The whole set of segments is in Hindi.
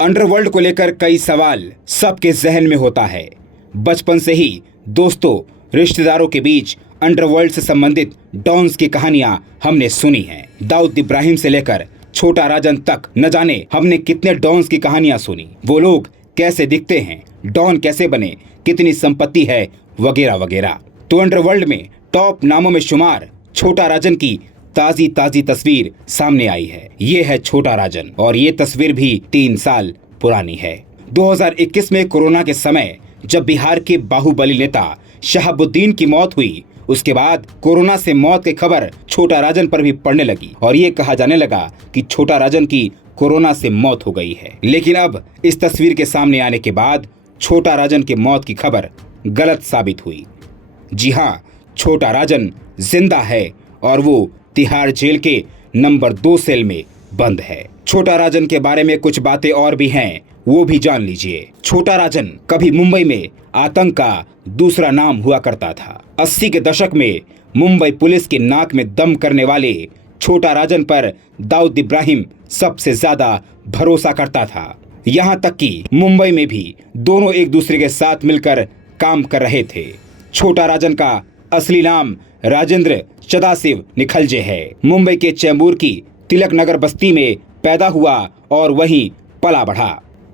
अंडरवर्ल्ड को लेकर कई सवाल सबके जहन में होता है। बचपन से ही दोस्तों, रिश्तेदारों के बीच अंडरवर्ल्ड से संबंधित डॉन्स की कहानियां हमने सुनी हैं। दाऊद इब्राहिम से लेकर छोटा राजन तक न जाने हमने कितने डॉन्स की कहानियां सुनी। वो लोग कैसे दिखते हैं, डॉन कैसे बने, कितनी संपत्ति है, वगैरह वगैरह। तो अंडरवर्ल्ड में टॉप नामों में शुमार छोटा राजन की ताजी तस्वीर सामने आई है। ये है छोटा राजन और ये तस्वीर भी 3 साल पुरानी है। 2021 में कोरोना के समय जब बिहार के बाहुबली नेता शहाबुद्दीन की मौत हुई, उसके बाद कोरोना से मौत की खबर छोटा राजन पर भी पड़ने लगी और ये कहा जाने लगा कि छोटा राजन की कोरोना से मौत हो गई है। लेकिन अब इस तस्वीर के सामने आने के बाद छोटा राजन की मौत की खबर गलत साबित हुई। जी हाँ, छोटा राजन जिंदा है और वो तिहाड़ जेल के नंबर 2 सेल में बंद है। छोटा राजन के बारे में कुछ बातें और भी हैं, वो भी जान लीजिए। छोटा राजन कभी मुंबई में आतंक का दूसरा नाम हुआ करता था। 80 के दशक में मुंबई पुलिस की नाक में दम करने वाले छोटा राजन पर दाऊद इब्राहिम सबसे ज्यादा भरोसा करता था। यहाँ तक कि मुंबई में भी दोनों एक दूसरे के साथ मिलकर काम कर रहे थे। छोटा राजन का असली नाम राजेंद्र सदाशिव निखलजे है। मुंबई के चैंबूर की तिलक नगर बस्ती में पैदा हुआ और वहीं पला बढ़ा।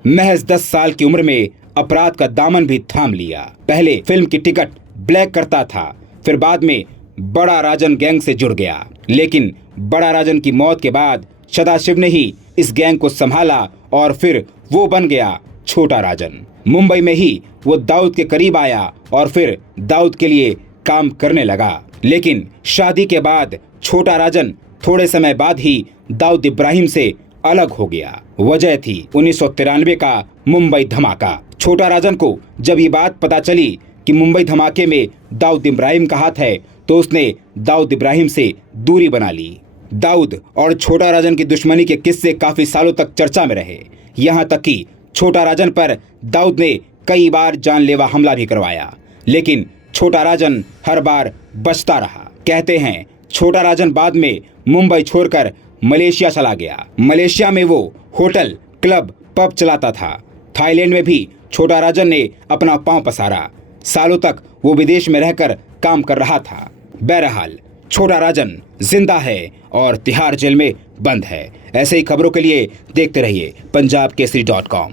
महज 10 साल की उम्र में अपराध का दामन भी थाम लिया। पहले फिल्म की टिकट ब्लैक करता था, फिर बाद में बड़ा राजन गैंग से जुड़ गया। लेकिन बड़ा राजन की मौत के बाद सदाशिव ने ही इस गैंग को संभाला और फिर वो बन गया छोटा राजन। मुंबई में ही वो दाऊद के करीब आया और फिर दाऊद के लिए काम करने लगा। लेकिन शादी के बाद छोटा राजन थोड़े समय बाद ही दाऊद इब्राहिम से अलग हो गया। वजह थी 1993 का मुंबई धमाका। छोटा राजन को जब ये बात पता चली कि मुंबई धमाके में दाऊद इब्राहिम का हाथ है, तो उसने दाऊद इब्राहिम से दूरी बना ली। दाऊद और छोटा राजन की दुश्मनी के किस्से काफी सालों तक चर्चा में रहे। यहाँ तक कि छोटा राजन पर दाऊद ने कई बार जानलेवा हमला भी करवाया, लेकिन छोटा राजन हर बार बचता रहा। कहते हैं छोटा राजन बाद में मुंबई छोड़कर मलेशिया चला गया। मलेशिया में वो होटल, क्लब, पब चलाता था। थाईलैंड में भी छोटा राजन ने अपना पांव पसारा। सालों तक वो विदेश में रहकर काम कर रहा था। बहरहाल छोटा राजन जिंदा है और तिहाड़ जेल में बंद है। ऐसे ही खबरों के लिए देखते रहिए पंजाबकेसरी.com।